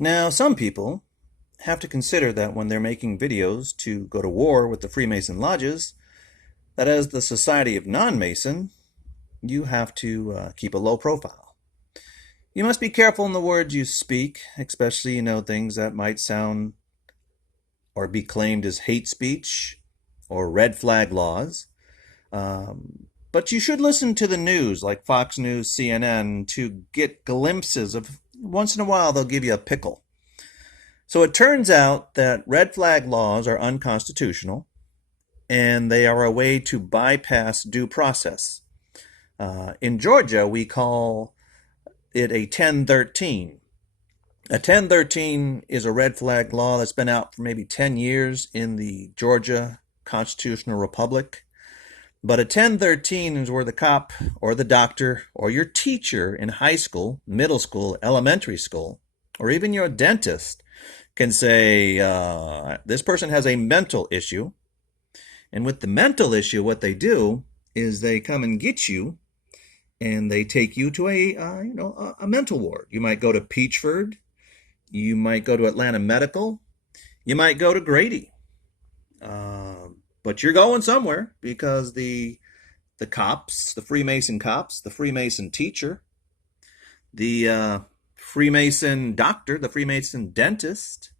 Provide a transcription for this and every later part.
Now, some people have to consider that when they're making videos to go to war with the Freemason lodges, that as the Society of Non-Mason, you have to keep a low profile. You must be careful in the words you speak, especially, things that might sound or be claimed as hate speech or red flag laws. But you should listen to the news like Fox News, CNN, to get glimpses of, once in a while, they'll give you a pickle. So it turns out that red flag laws are unconstitutional, and they are a way to bypass due process. In Georgia, we call it a 1013. A 1013 is a red flag law that's been out for maybe 10 years in the Georgia Constitutional Republic. But a 1013 is where the cop or the doctor or your teacher in high school, middle school, elementary school, or even your dentist can say, this person has a mental issue. And with the mental issue, what they do is they come and get you and they take you to a mental ward. You might go to Peachford. You might go to Atlanta Medical. You might go to Grady. But you're going somewhere because the cops, the Freemason cops, the Freemason teacher, the Freemason doctor, the Freemason dentist,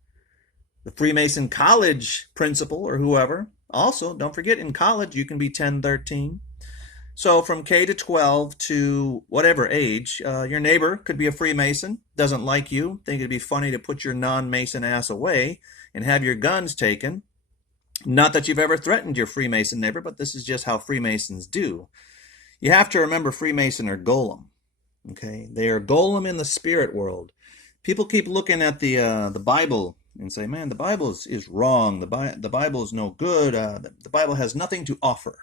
the Freemason college principal or whoever. Also, don't forget, in college you can be 1013. So from K to 12 to whatever age, your neighbor could be a Freemason, doesn't like you, think it'd be funny to put your non-Mason ass away and have your guns taken. Not that you've ever threatened your Freemason neighbor, but this is just how Freemasons do. You have to remember Freemason are golem. Okay, they are golem in the spirit world. People keep looking at the Bible and say, "Man, the Bible is wrong. The Bible is no good. The Bible has nothing to offer."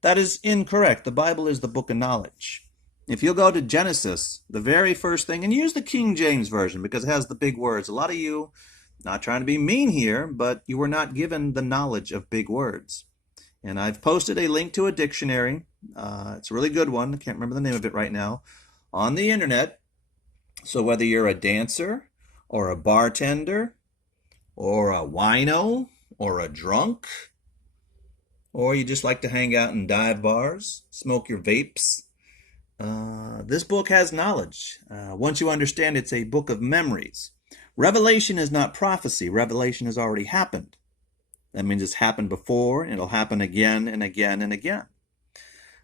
That is incorrect. The Bible is the book of knowledge. If you'll go to Genesis, the very first thing, and use the King James Version because it has the big words. A lot of you, not trying to be mean here, but you were not given the knowledge of big words. And I've posted a link to a dictionary. It's a really good one. I can't remember the name of it right now. On the internet. So whether you're a dancer or a bartender or a wino or a drunk, or you just like to hang out in dive bars, smoke your vapes, this book has knowledge. Once you understand, it's a book of memories. Revelation is not prophecy. Revelation has already happened. That means it's happened before, and it'll happen again and again and again.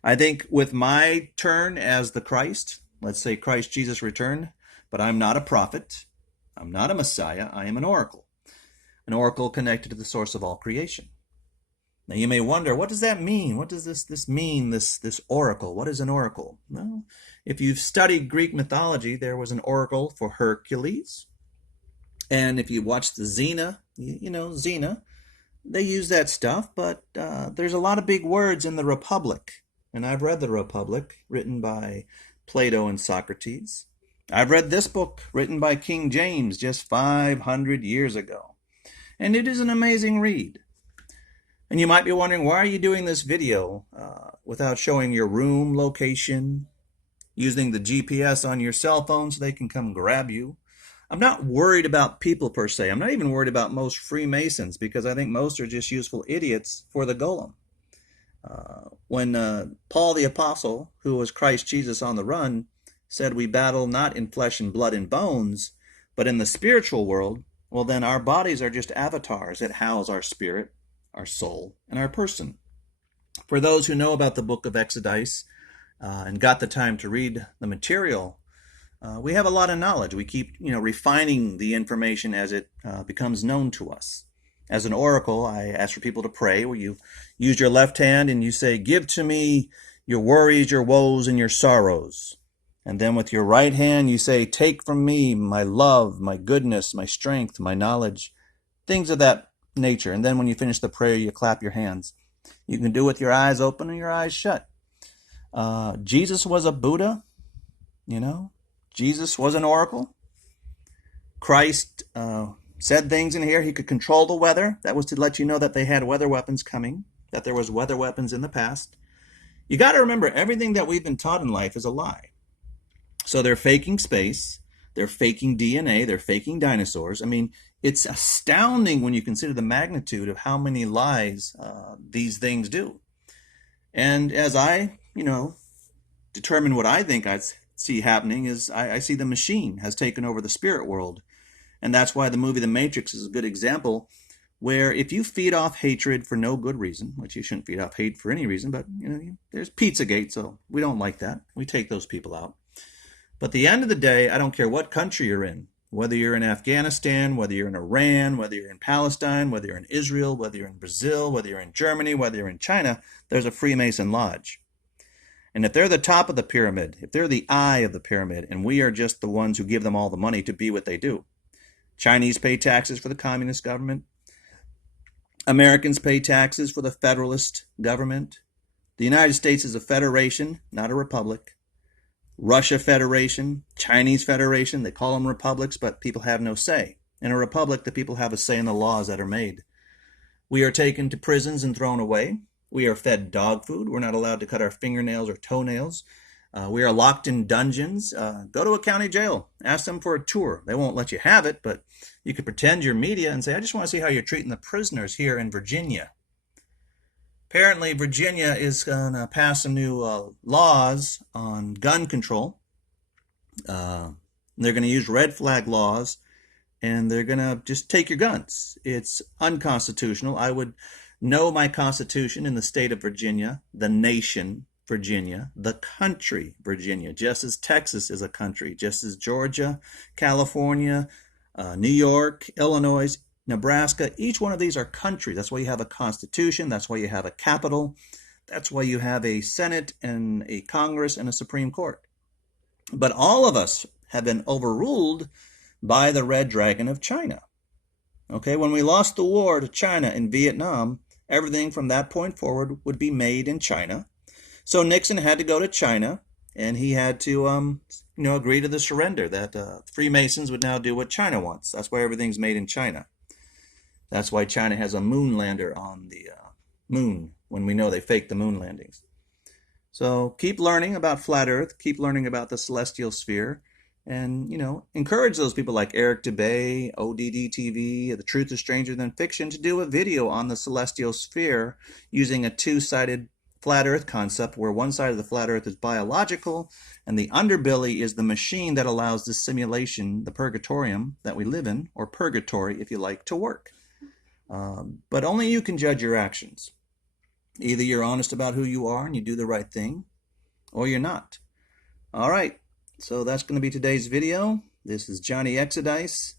I think with my turn as the Christ, let's say Christ Jesus returned, but I'm not a prophet. I'm not a Messiah. I am an oracle. An oracle connected to the source of all creation. Now you may wonder, what does that mean? What does this mean, this oracle? What is an oracle? Well, if you've studied Greek mythology, there was an oracle for Hercules. And if you watch the Xena, Xena, they use that stuff, but there's a lot of big words in the Republic. And I've read the Republic, written by Plato and Socrates. I've read this book, written by King James just 500 years ago. And it is an amazing read. And you might be wondering, why are you doing this video without showing your room location, using the GPS on your cell phone so they can come grab you? I'm not worried about people per se. I'm not even worried about most Freemasons because I think most are just useful idiots for the golem. When Paul the Apostle, who was Christ Jesus on the run, said we battle not in flesh and blood and bones, but in the spiritual world, well then our bodies are just avatars that house our spirit, our soul, and our person. For those who know about the book of Exodus and got the time to read the material, we have a lot of knowledge. We keep, refining the information as it becomes known to us. As an oracle, I ask for people to pray where you use your left hand and you say, "Give to me your worries, your woes, and your sorrows." And then with your right hand, you say, "Take from me my love, my goodness, my strength, my knowledge," things of that nature. And then when you finish the prayer, you clap your hands. You can do it with your eyes open and your eyes shut. Jesus was a Buddha, Jesus was an oracle. Christ said things in here. He could control the weather. That was to let you know that they had weather weapons coming, that there was weather weapons in the past. You got to remember, everything that we've been taught in life is a lie. So they're faking space. They're faking DNA. They're faking dinosaurs. I mean, it's astounding when you consider the magnitude of how many lies these things do. And as I, determine what I think I see happening is I see the machine has taken over the spirit world. And that's why the movie The Matrix is a good example, where if you feed off hatred for no good reason, which you shouldn't feed off hate for any reason, but there's Pizzagate, so we don't like that. We take those people out. But at the end of the day, I don't care what country you're in, whether you're in Afghanistan, whether you're in Iran, whether you're in Palestine, whether you're in Israel, whether you're in Brazil, whether you're in Germany, whether you're in China, there's a Freemason lodge. And if they're the top of the pyramid, if they're the eye of the pyramid, and we are just the ones who give them all the money to be what they do. Chinese pay taxes for the communist government. Americans pay taxes for the federalist government. The United States is a federation, not a republic. Russia Federation, Chinese Federation, they call them republics, but people have no say. In a republic, the people have a say in the laws that are made. We are taken to prisons and thrown away. We are fed dog food. We're not allowed to cut our fingernails or toenails. We are locked in dungeons. Go to a county jail. Ask them for a tour. They won't let you have it, but you could pretend you're media and say, I just want to see how you're treating the prisoners here in Virginia. Apparently, Virginia is going to pass some new laws on gun control. They're going to use red flag laws, and they're going to just take your guns. It's unconstitutional. I would know my Constitution in the state of Virginia, the nation Virginia, the country Virginia, just as Texas is a country, just as Georgia, California, New York, Illinois, Nebraska, each one of these are countries. That's why you have a constitution. That's why you have a capital. That's why you have a Senate and a Congress and a Supreme Court. But all of us have been overruled by the Red Dragon of China. Okay, when we lost the war to China in Vietnam, everything from that point forward would be made in China. So Nixon had to go to China, and he had to, agree to the surrender that Freemasons would now do what China wants. That's why everything's made in China. That's why China has a moon lander on the moon, when we know they faked the moon landings. So keep learning about flat Earth, keep learning about the celestial sphere, and, encourage those people like Eric Dubay, ODD TV, The Truth is Stranger Than Fiction to do a video on the celestial sphere using a two-sided flat Earth concept where one side of the flat Earth is biological and the underbelly is the machine that allows the simulation, the purgatorium that we live in, or purgatory if you like, to work. But only you can judge your actions. Either you're honest about who you are and you do the right thing, or you're not. All right, so that's going to be today's video. This is Johnny Exodice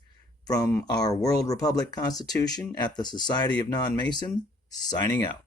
from our World Republic Constitution at the Society of Non-Mason, signing out.